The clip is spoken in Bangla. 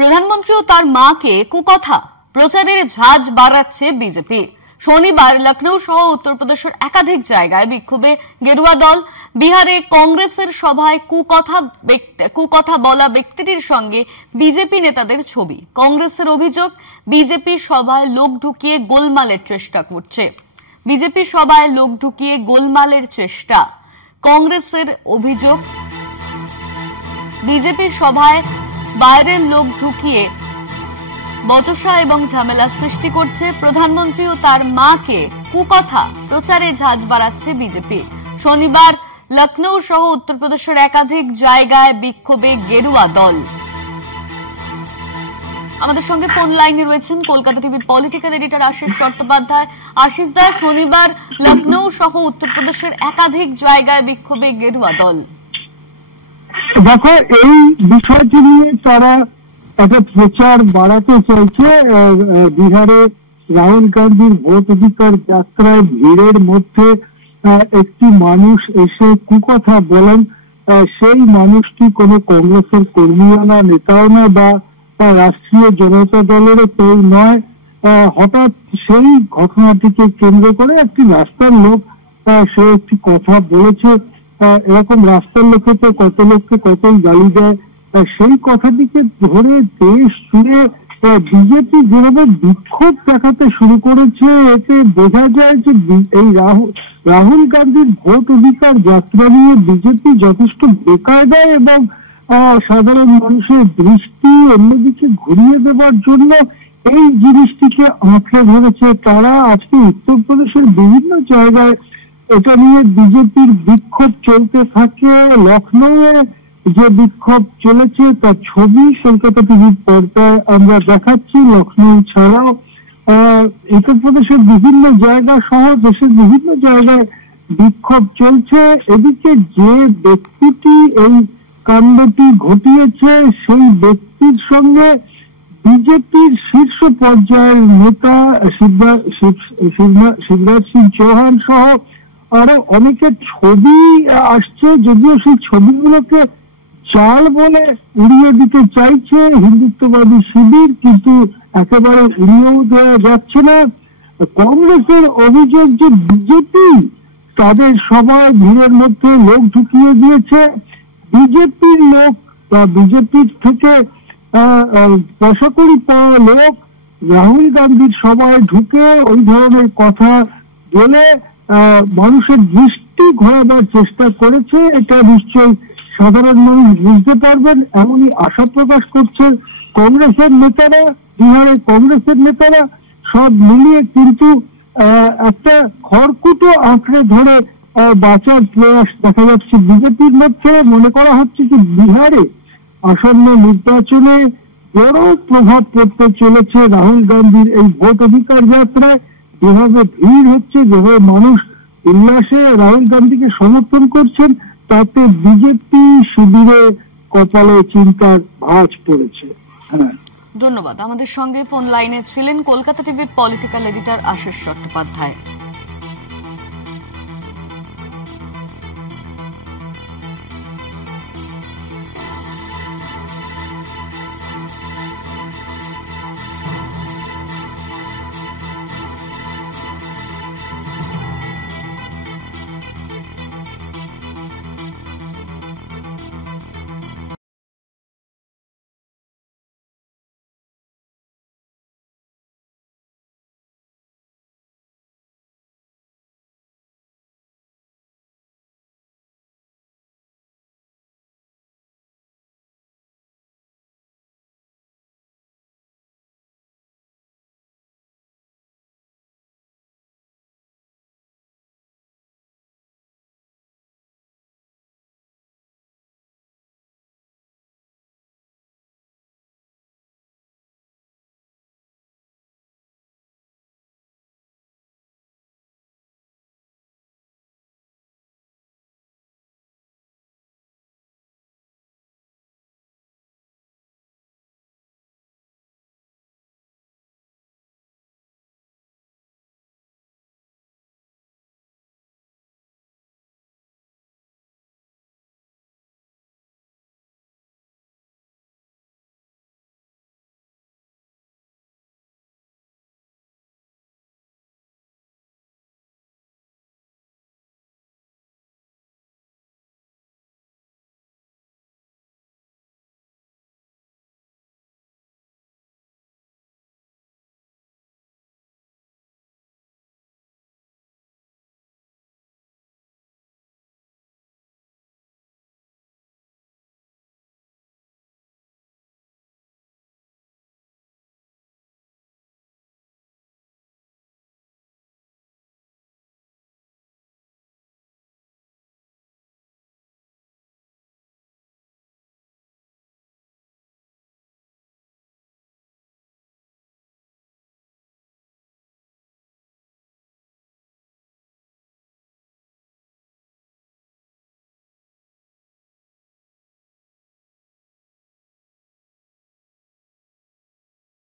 প্রধানমন্ত্রী ও তার মাকে কুকথা প্রচারের ঝাঁজ বাড়াচ্ছে বিজেপি। শনিবার লখনৌ সহ উত্তরপ্রদেশের একাধিক জায়গায় বিক্ষোভে গেরুয়া দল। বিহারে কংগ্রেসের সভায় কুকথা বলা ব্যক্তিটির সঙ্গে বিজেপি নেতাদের ছবি। কংগ্রেসের অভিযোগ, বিজেপি সভায় লোক ঢুকিয়ে গোলমালের চেষ্টা করছে। বিজেপি সভায় লোক ঢুকিয়ে গোলমালের চেষ্টা। কংগ্রেসের অভিযোগ, বিজেপির সভায় বাইরের লোক ঢুকিয়ে বচসা এবং ঝামেলা সৃষ্টি করছে। প্রধানমন্ত্রী ও তার মাকে কুকথা প্রচারে ঝাঁজ বাড়াচ্ছে বিজেপি। শনিবার লখনৌ সহ উত্তরপ্রদেশের একাধিক জায়গায় বিক্ষোভে গেরুয়া দল। আমাদের সঙ্গে ফোন লাইনে রয়েছেন কলকাতা টিভির পলিটিক্যাল এডিটর আশিস চট্টোপাধ্যায়। আশিস দা, শনিবার লখনৌ সহ উত্তরপ্রদেশের একাধিক জায়গায় বিক্ষোভে গেরুয়া দল। দেখো, এই বিষয়টি নিয়ে তারা একটা প্রচার বাড়াতে চাইছে। বিহারে রাহুল গান্ধীর ভোট অধিকার যাত্রায় ভিড়ের মধ্যে একটি মানুষ এসে কুকথা বলেন। সেই মানুষটি কোনো কংগ্রেসের কর্মীও না, নেতাও না, বা রাষ্ট্রীয় জনতা দলেরও কেউ নয়। হঠাৎ সেই ঘটনাটিকে কেন্দ্র করে একটি রাস্তার লোক সে একটি কথা বলেছে। এরকম রাস্তার লোকে তো কত লোককে কতই গালি দেয়। সেই কথাটিকে ধরে দেশ জুড়ে বিজেপি যেভাবে বিক্ষোভ দেখাতে শুরু করেছে, এতে বোঝা যায় যে এই রাহুল গান্ধীর ভোট অধিকার যাত্রা নিয়ে বিজেপি যথেষ্ট বেকায়দা এবং সাধারণ মানুষের দৃষ্টি অন্যদিকে ঘুরিয়ে দেওয়ার জন্য এই জিনিসটিকে আঁকড়ে ধরেছে তারা। আজকে উত্তরপ্রদেশের বিভিন্ন জায়গায় এটা নিয়ে বিজেপির বিক্ষোভ চলতে থাকে। লখনৌয়ে যে বিক্ষোভ চলেছে তার ছবি কলকাতা টিভির পর্দায় আমরা দেখাচ্ছি। লখনৌ ছাড়াও উত্তরপ্রদেশের বিভিন্ন জায়গা সহ দেশের বিভিন্ন জায়গায় বিক্ষোভ চলছে। এদিকে যে ব্যক্তিটি এই কাণ্ডটি ঘটিয়েছে সেই ব্যক্তির সঙ্গে বিজেপির শীর্ষ পর্যায়ের নেতা শিবরাজ সিং চৌহান সহ আরো অনেকের ছবি আসছে। যদিও সেই ছবিগুলোকে চাল বলে উড়িয়ে দিতে চাইছে হিন্দুত্ববাদী শিবির, কিন্তু একেবারে উড়িয়েও দেওয়া যাচ্ছে না। কংগ্রেসের অভিযোগ যে বিজেপি তাদের সবাই ভিড়ের মধ্যে লোক ঢুকিয়ে দিয়েছে। বিজেপির লোক বা বিজেপির থেকে পয়সা কড়ি পাওয়া লোক রাহুল গান্ধীর সভায় ঢুকে ওই ধরনের কথা বলে মানুষের দৃষ্টি ঘোরাবার চেষ্টা করেছে। এটা নিশ্চয়ই সাধারণ মানুষ বুঝতে পারবেন, এমনই আশা প্রকাশ করছে কংগ্রেসের নেতারা। বিহারের কংগ্রেসের নেতারা সব মিলিয়ে কিন্তু একটা খড়কুটো আঁকড়ে ধরে বাঁচার প্রয়াস দেখা যাচ্ছে বিজেপির মধ্যে। মনে করা হচ্ছে যে বিহারে আসন্ন নির্বাচনে বড় প্রভাব পড়তে চলেছে রাহুল গান্ধীর এই ভোট অধিকার যাত্রায়। যেভাবে ভিড় হচ্ছে, যেভাবে মানুষ উল্লাসে রাহুল গান্ধীকে সমর্থন করছেন, তাতে বিজেপি শিবিরে কপালে চিন্তার ভাঁজ পড়েছে। হ্যাঁ, ধন্যবাদ। আমাদের সঙ্গে ফোন লাইনে ছিলেন কলকাতা টিভির পলিটিক্যাল এডিটর আশিস চট্টোপাধ্যায়।